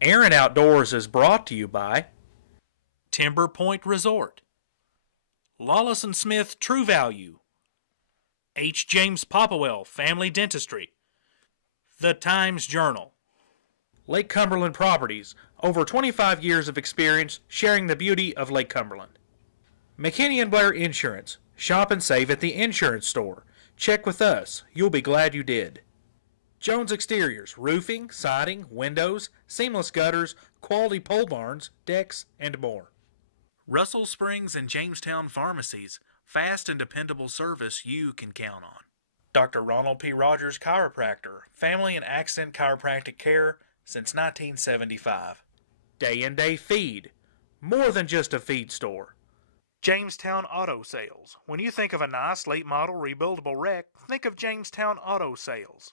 Aaron Outdoors is brought to you by Timber Point Resort, Lawless & Smith True Value, H. James Popplewell Family Dentistry, The Times Journal, Lake Cumberland Properties, over 25 years of experience sharing the beauty of Lake Cumberland. McKinney & Blair Insurance, shop and save at the insurance store. Check with us, you'll be glad you did. Jones Exteriors, roofing, siding, windows, seamless gutters, quality pole barns, decks, and more. Russell Springs and Jamestown Pharmacies, fast and dependable service you can count on. Dr. Ronald P. Rogers Chiropractor, family and accident chiropractic care since 1975. Day and Day Feed, more than just a feed store. Jamestown Auto Sales. When you think of a nice late model rebuildable wreck, think of Jamestown Auto Sales.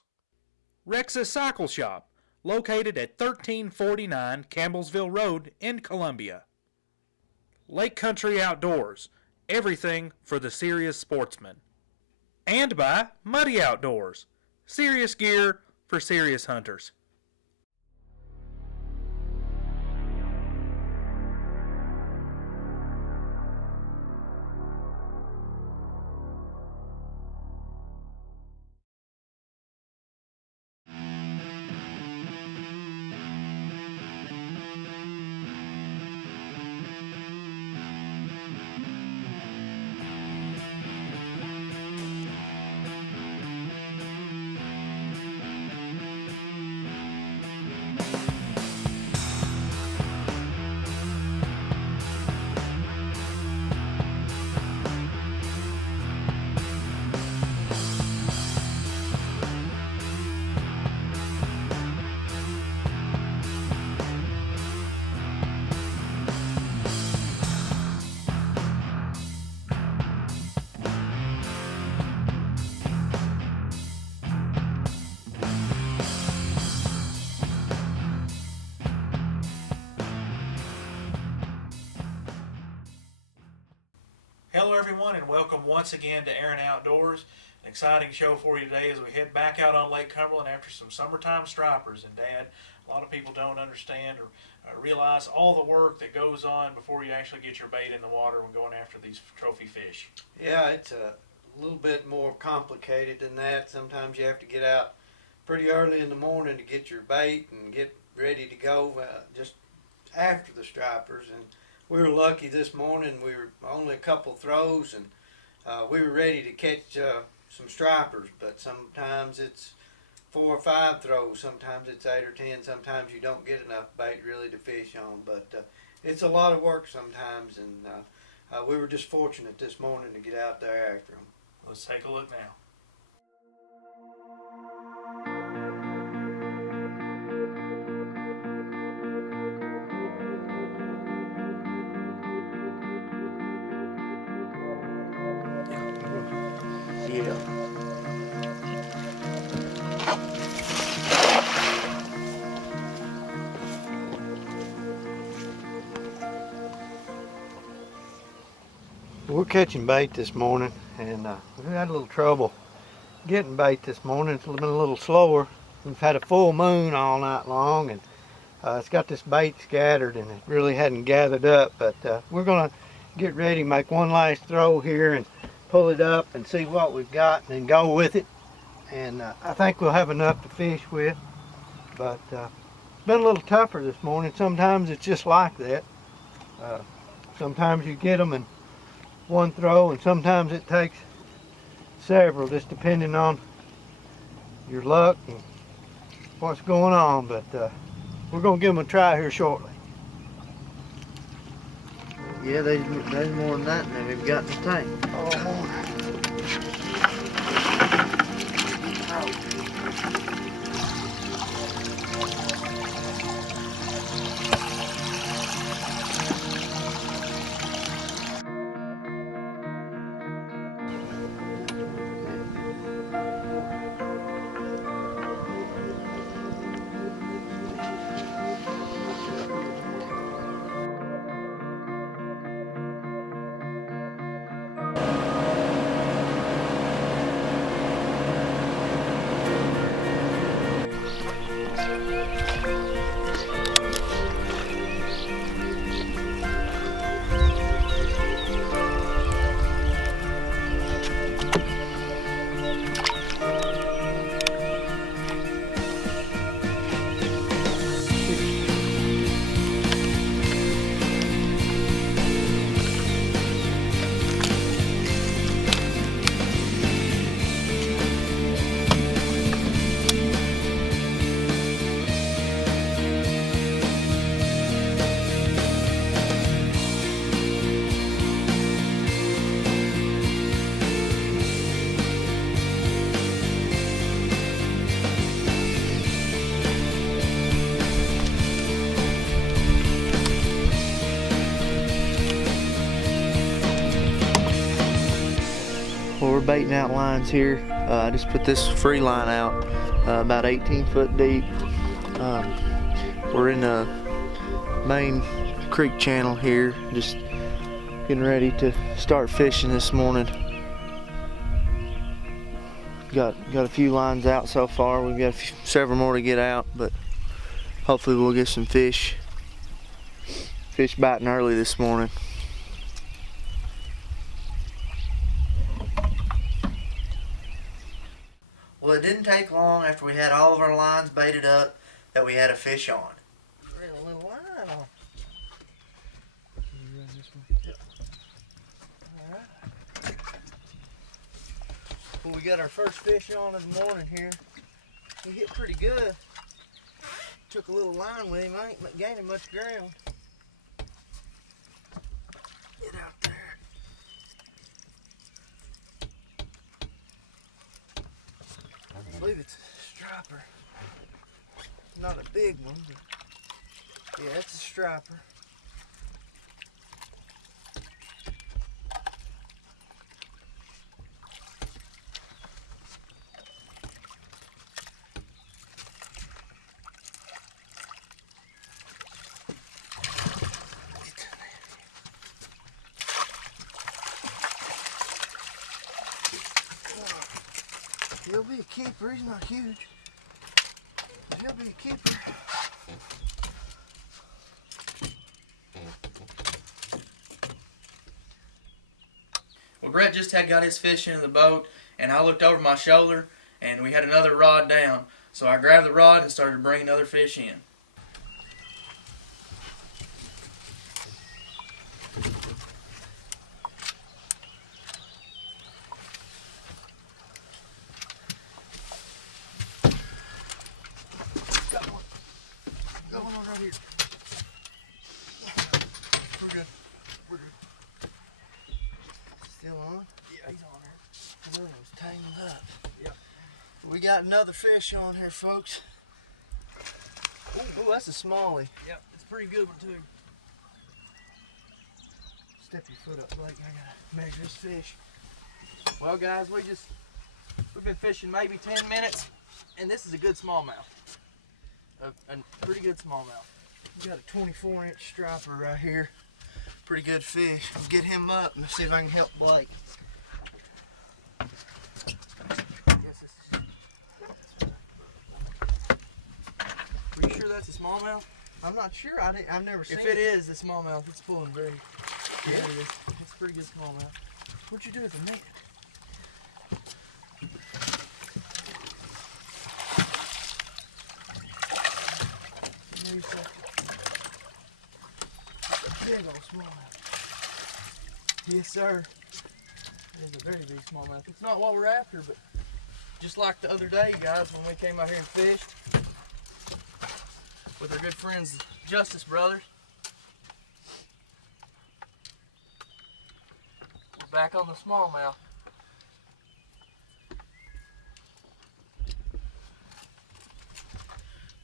Rex's Cycle Shop, located at 1349 Campbellsville Road in Columbia. Lake Country Outdoors, everything for the serious sportsman. And by Muddy Outdoors, serious gear for serious hunters. Hello everyone, and welcome once again to Aaron Outdoors. An exciting show for you today as we head back out on Lake Cumberland after some summertime stripers. And Dad, a lot of people don't understand or realize all the work that goes on before you actually get your bait in the water when going after these trophy fish. Yeah, it's a little bit more complicated than that. Sometimes you have to get out pretty early in the morning to get your bait and get ready to go just after the stripers. And we were lucky this morning. We were only a couple throws, and we were ready to catch some stripers. But sometimes it's 4 or 5 throws. Sometimes it's 8 or 10. Sometimes you don't get enough bait really to fish on. But it's a lot of work sometimes, and we were just fortunate this morning to get out there after them. Let's take a look now. Yeah. We're catching bait this morning, and we had a little trouble getting bait this morning. It's been a little slower. We've had a full moon all night long, and it's got this bait scattered, and it really hadn't gathered up. But we're going to get ready, make one last throw here, and pull it up and see what we've got, and then go with it. And I think we'll have enough to fish with. But it's been a little tougher this morning. Sometimes it's just like that. Sometimes you get them in one throw, and sometimes it takes several, just depending on your luck and what's going on. But we're going to give them a try here shortly. Yeah, there's more than that than we've got in the tank. Oh, more. baiting out lines here. I just put this free line out, about 18 foot deep. We're in the main creek channel here, just getting ready to start fishing this morning. Got a few lines out so far. We've got several more to get out, but hopefully we'll get some fish biting early this morning. Well, it didn't take long after we had all of our lines baited up that we had a fish on. Bring a little line on. Can you run this one? Yep. Alright. Well, we got our first fish on in the morning here. He hit pretty good. Took a little line with him. I ain't gaining much ground. Get out there. I believe it's a striper. Not a big one, but yeah, it's a striper. He'll be a keeper. He's not huge, but he'll be a keeper. Well, Brett just got his fish into the boat, and I looked over my shoulder, and we had another rod down. So I grabbed the rod and started bringing other fish in. Right here. We're good. We're good. Still on? Yeah, he's on there. The other one's tangled up. Yep. We got another fish on here, folks. Ooh, that's a smallie. Yep, it's a pretty good one too. Step your foot up, Blake. I gotta measure this fish. Well, guys, we've been fishing maybe 10 minutes, and this is a good smallmouth. A pretty good smallmouth. We got a 24-inch striper right here. Pretty good fish. Let's get him up and see if I can help Blake. Are you sure that's a smallmouth? I'm not sure. I've never seen it. If it is a smallmouth, it's pulling very. Yeah, it is. It's a pretty good smallmouth. What'd you do with the net? Big old smallmouth. Yes, sir. It is a very big smallmouth. It's not what we're after, but just like the other day, guys, when we came out here and fished with our good friends, Justice Brothers. We're back on the smallmouth.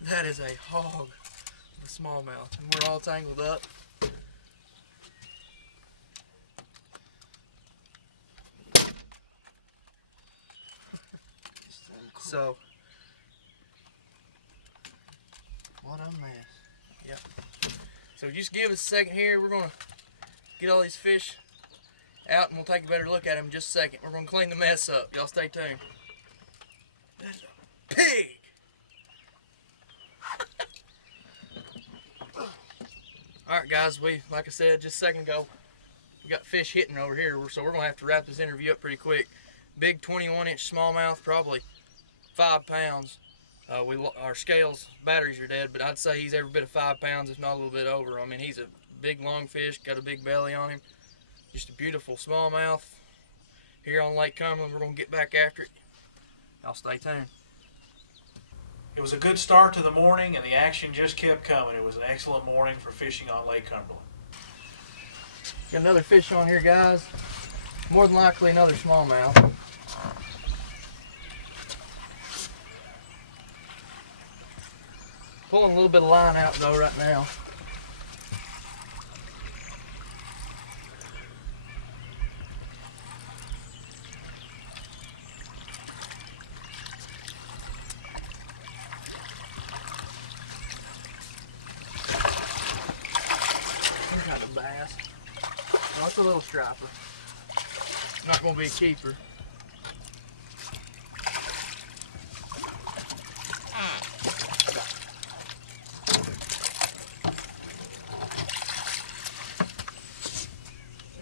That is a hog of a smallmouth, and we're all tangled up. So, what a mess. Yep. So just give us a second here. We're going to get all these fish out and we'll take a better look at them in just a second. We're going to clean the mess up. Y'all stay tuned. That's a pig! Alright guys, like I said just a second ago, we got fish hitting over here, so we're going to have to wrap this interview up pretty quick. Big 21-inch smallmouth, probably 5 pounds. Our scales, batteries are dead, but I'd say he's every bit of 5 pounds, if not a little bit over. I mean, he's a big long fish, got a big belly on him. Just a beautiful smallmouth here on Lake Cumberland. We're going to get back after it. Y'all stay tuned. It was a good start to the morning, and the action just kept coming. It was an excellent morning for fishing on Lake Cumberland. Got another fish on here, guys. More than likely another smallmouth. Pulling a little bit of line out though right now. That's a little striper. Not gonna be a keeper.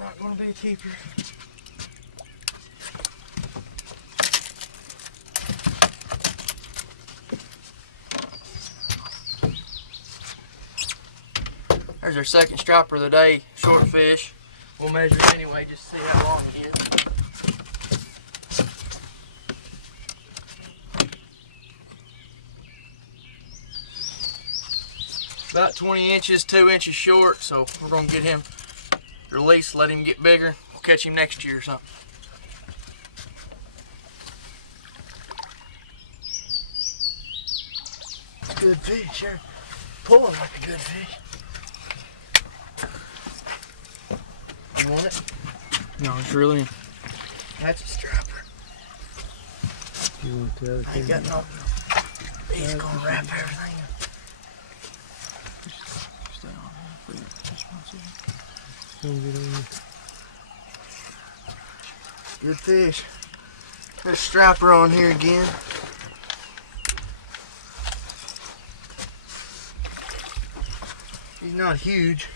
Not gonna be a keeper. There's our second striper of the day, short fish. We'll measure it anyway just to see how long it is. About 20 inches, 2 inches short, so we're gonna get him released, let him get bigger. We'll catch him next year or something. Good fish, you're pulling like a good fish. You want it? No, it's reeling in. That's a striper. You want the other I ain't thing? got no. He's gonna wrap everything up. Stay on here. Don't get on Good fish. There's a striper on here again. He's not huge.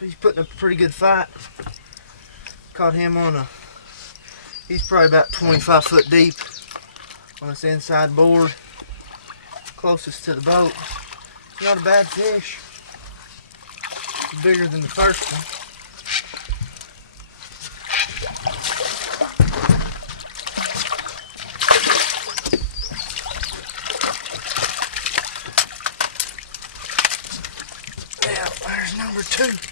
He's putting up a pretty good fight. Caught him on a, he's probably about 25 foot deep on this inside board, closest to the boat. It's not a bad fish. It's bigger than the first one. Yeah, there's number 2.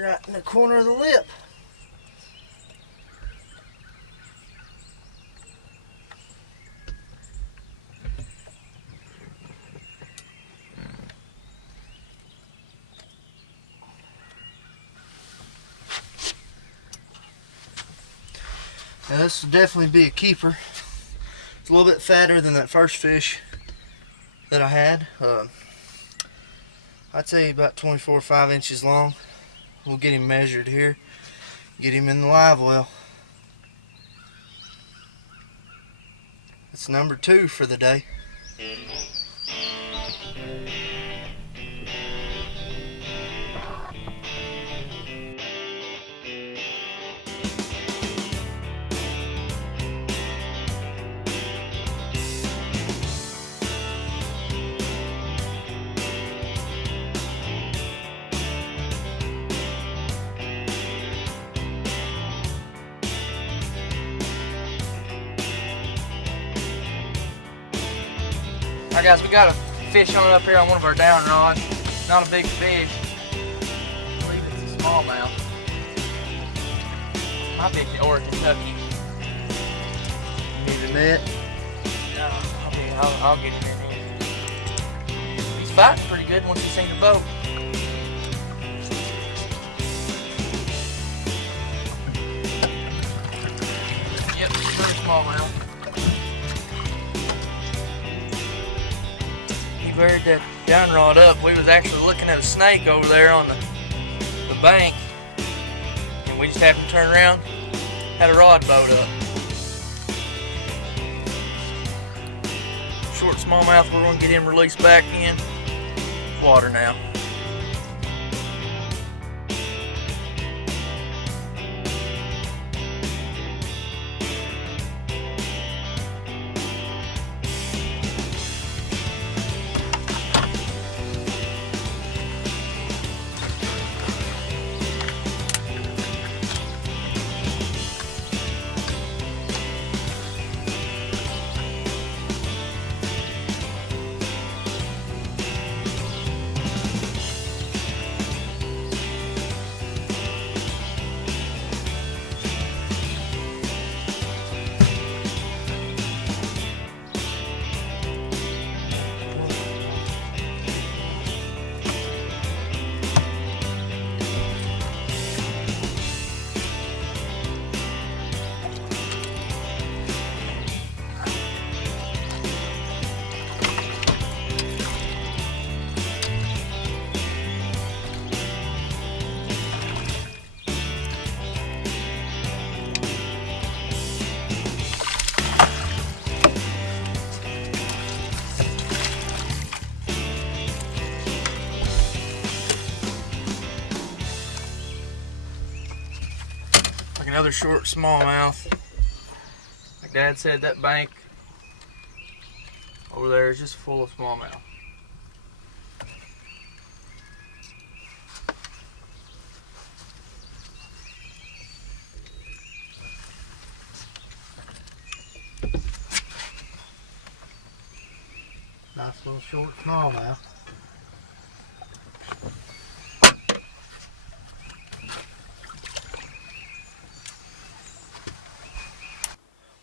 Right in the corner of the lip. Now this will definitely be a keeper. It's a little bit fatter than that first fish that I had. I'd say about 24 or 5 inches long. We'll get him measured here, get him in the live well. That's number 2 for the day. Alright guys, we got a fish on up here on one of our down rods. Not a big fish. I believe it's a smallmouth. Might be or Kentucky. You need a net? No, I'll get him in here. He's fighting pretty good once he's seen the boat. Yep, very smallmouth. Buried that down rod up. We was actually looking at a snake over there on the bank, and we just happened to turn around, had a rod boat up. Short smallmouth, we're gonna get him released back in water now. Another short smallmouth. Like Dad said, that bank over there is just full of smallmouth. Nice little short smallmouth.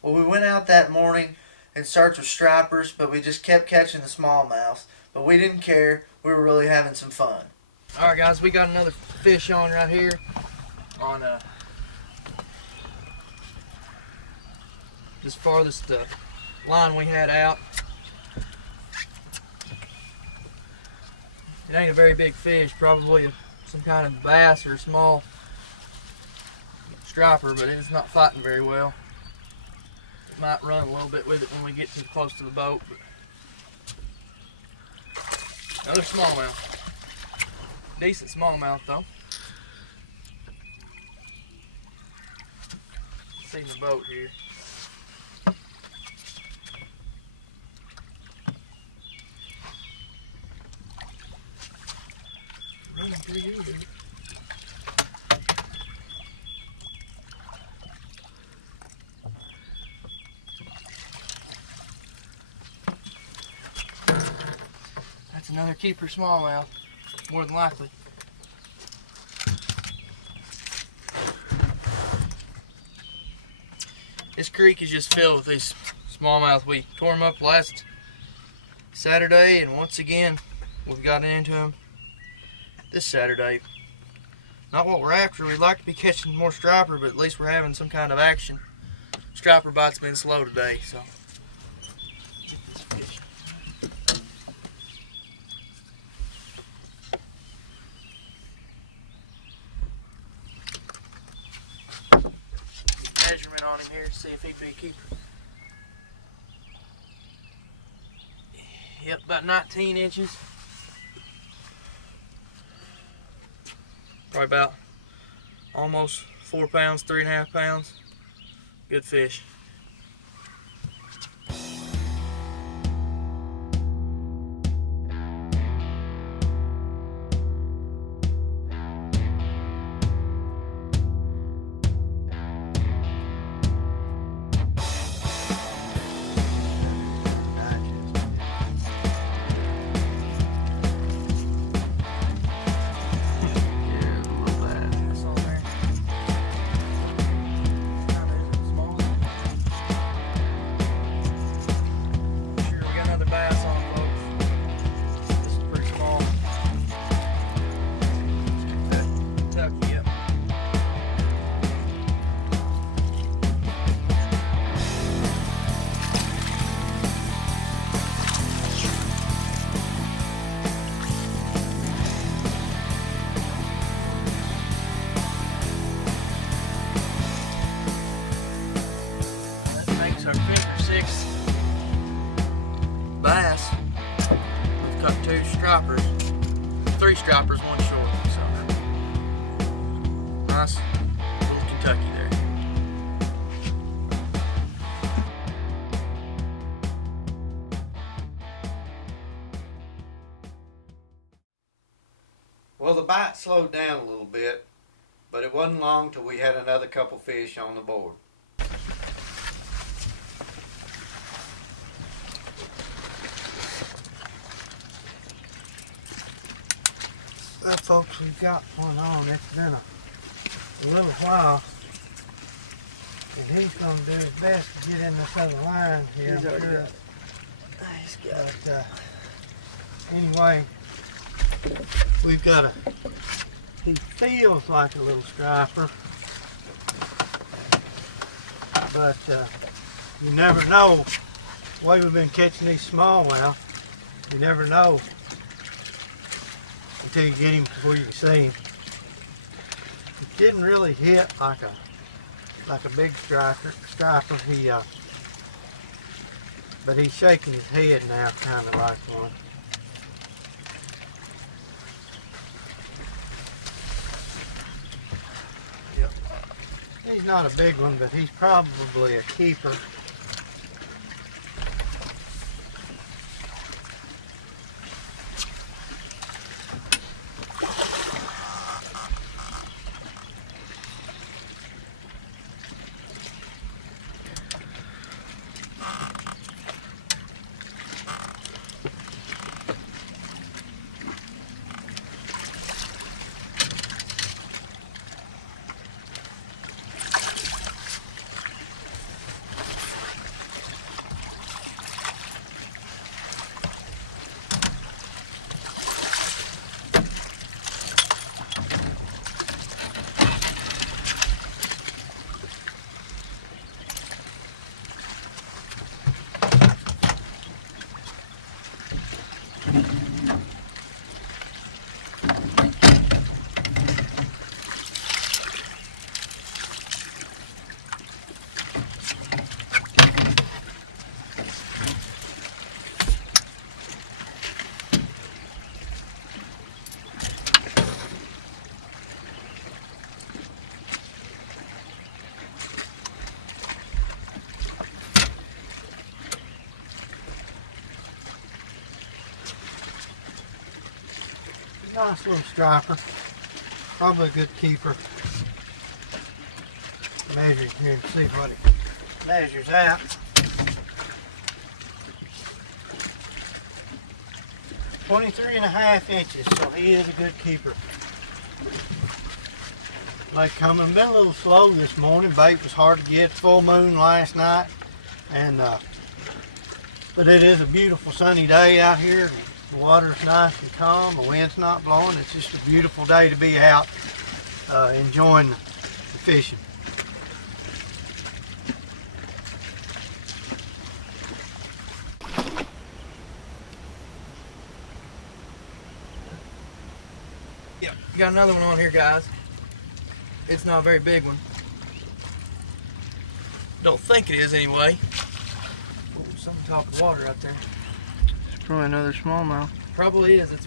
Well, we went out that morning in search of stripers, but we just kept catching the smallmouths. But we didn't care. We were really having some fun. All right, guys, we got another fish on right here on this farthest line we had out. It ain't a very big fish, probably some kind of bass or a small striper, but it's not fighting very well. Might run a little bit with it when we get too close to the boat. But another smallmouth. Decent smallmouth though. Seen the boat here. Running pretty good here. That's another keeper smallmouth, more than likely. This creek is just filled with these smallmouth. We tore them up last Saturday, and once again, we've gotten into them this Saturday. Not what we're after. We'd like to be catching more striper, but at least we're having some kind of action. Striper bite's been slow today, so. Measurement on him here, see if he'd be a keeper. Yep, about 19 inches. Probably about almost 4 pounds, 3.5 pounds. Good fish. Our 5th or 6th bass. We've caught 2 stripers, 3 stripers, 1 short. So nice little Kentucky there. Well, the bite slowed down a little bit, but it wasn't long till we had another couple fish on the board. Well, folks, we've got one on. It's been a little while, and he's going to do his best to get in this other line here. He's already got it. He's got it. But anyway, we've got he feels like a little striper, but you never know. The way we've been catching these smallmouth, you never know until you get him before you can see him. He didn't really hit like a big striper. But he's shaking his head now, kind of like one. Yep. He's not a big one, but he's probably a keeper. Nice little striper. Probably a good keeper. Measure here and see what it measures out. 23.5 inches, so he is a good keeper. Lake Cumberland been a little slow this morning. Bait was hard to get. Full moon last night, and but it is a beautiful sunny day out here. The water's nice and calm. The wind's not blowing. It's just a beautiful day to be out enjoying the fishing. Yep, got another one on here, guys. It's not a very big one. Don't think it is anyway. Ooh, some top of water out there. It's probably another smallmouth. Probably is. It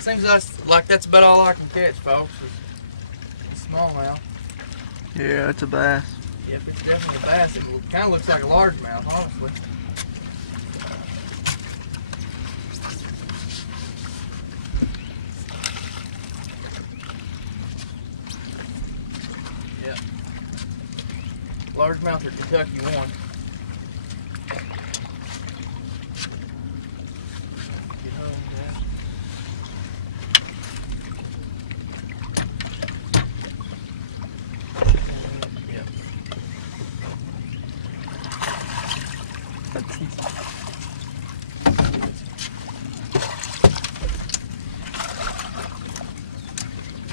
seems like that's about all I can catch, folks. Is smallmouth. Yeah, it's a bass. Yep, it's definitely a bass. It kind of looks like a largemouth, honestly. Yep. Largemouth or Kentucky one.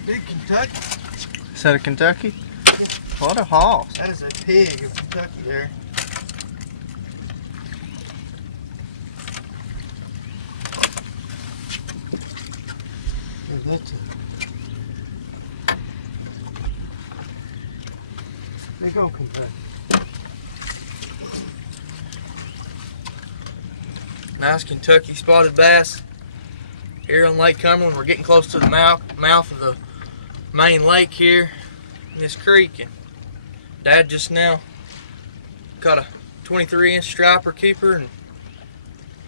Big Kentucky. Is that a Kentucky? Yeah. What a haul. That is a pig of Kentucky there. That's a big old Kentucky. Nice Kentucky spotted bass here on Lake Cumberland. We're getting close to the mouth of the main lake here in this creek, and Dad just now caught a 23-inch striper keeper and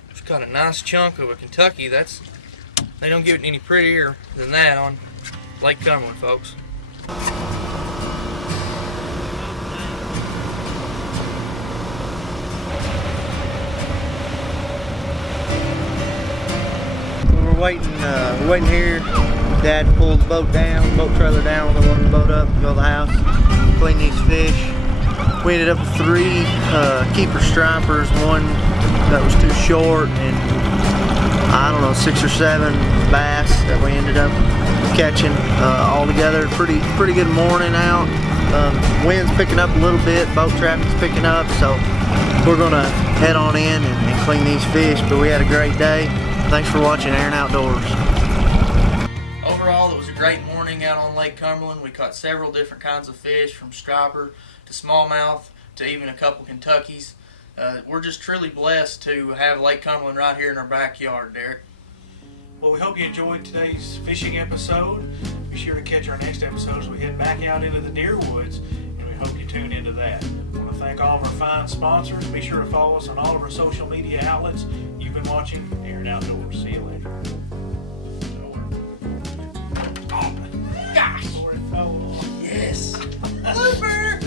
just caught a nice chunk of a Kentucky. They don't get any prettier than that on Lake Cumberland, folks. We're waiting here. Dad pulled the boat trailer down. We're loading the boat up, go to the house, clean these fish. We ended up with 3 keeper stripers, one that was too short, and I don't know, 6 or 7 bass that we ended up catching all together. Pretty good morning out. Wind's picking up a little bit, boat traffic's picking up, so we're gonna head on in and clean these fish. But we had a great day. Thanks for watching Aaron Outdoors. Overall, it was a great morning out on Lake Cumberland. We caught several different kinds of fish, from striper to smallmouth to even a couple Kentuckies. We're just truly blessed to have Lake Cumberland right here in our backyard, Derek. Well, we hope you enjoyed today's fishing episode. Be sure to catch our next episode as we head back out into the deer woods and we hope you tune into that. I want to thank all of our fine sponsors. Be sure to follow us on all of our social media outlets. You've been watching Aaron Outdoors. See you later. Oh, gosh! Yes! Blooper!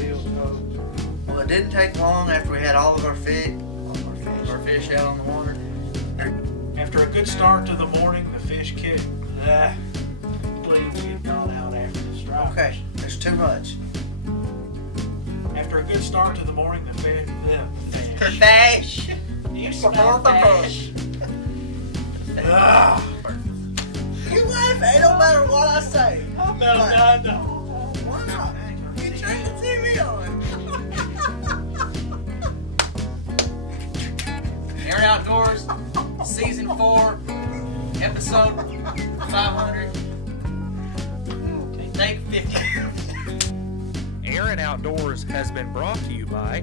Well, it didn't take long after we had all of our fish out on the water. After a good start to the morning, the fish kicked. Believe we had gone out after the strike. Okay, there's too much. After a good start to the morning, the fish. Fish! You smell fish. You laugh, it don't matter what I say. No. Why not? You turn the TV on. Aaron Outdoors, Season 4, Episode 500, Take 50. Aaron Outdoors has been brought to you by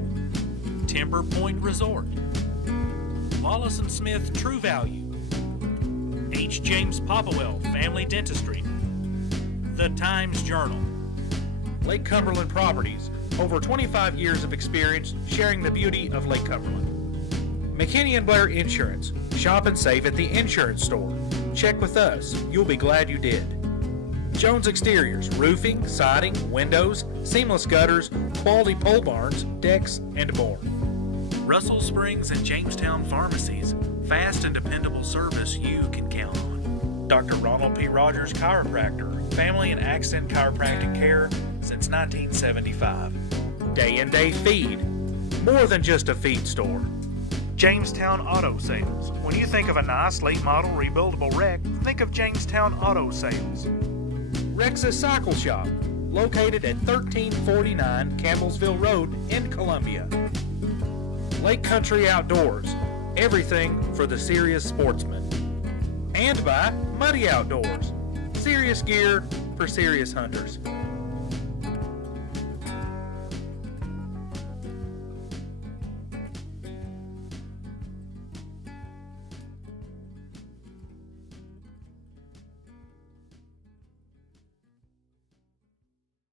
Timber Point Resort, Wallace & Smith True Value, H. James Popplewell Family Dentistry, The Times Journal, Lake Cumberland Properties, over 25 years of experience sharing the beauty of Lake Cumberland. McKinney & Blair Insurance. Shop and save at the insurance store. Check with us. You'll be glad you did. Jones Exteriors. Roofing, siding, windows, seamless gutters, quality pole barns, decks, and more. Russell Springs and Jamestown Pharmacies. Fast and dependable service you can count on. Dr. Ronald P. Rogers Chiropractor. Family and accident chiropractic care since 1975. Day and Day Feed. More than just a feed store. Jamestown Auto Sales. When you think of a nice late model rebuildable wreck, think of Jamestown Auto Sales. Rex's Cycle Shop, located at 1349 Campbellsville Road in Columbia. Lake Country Outdoors, everything for the serious sportsman. And by Muddy Outdoors, serious gear for serious hunters.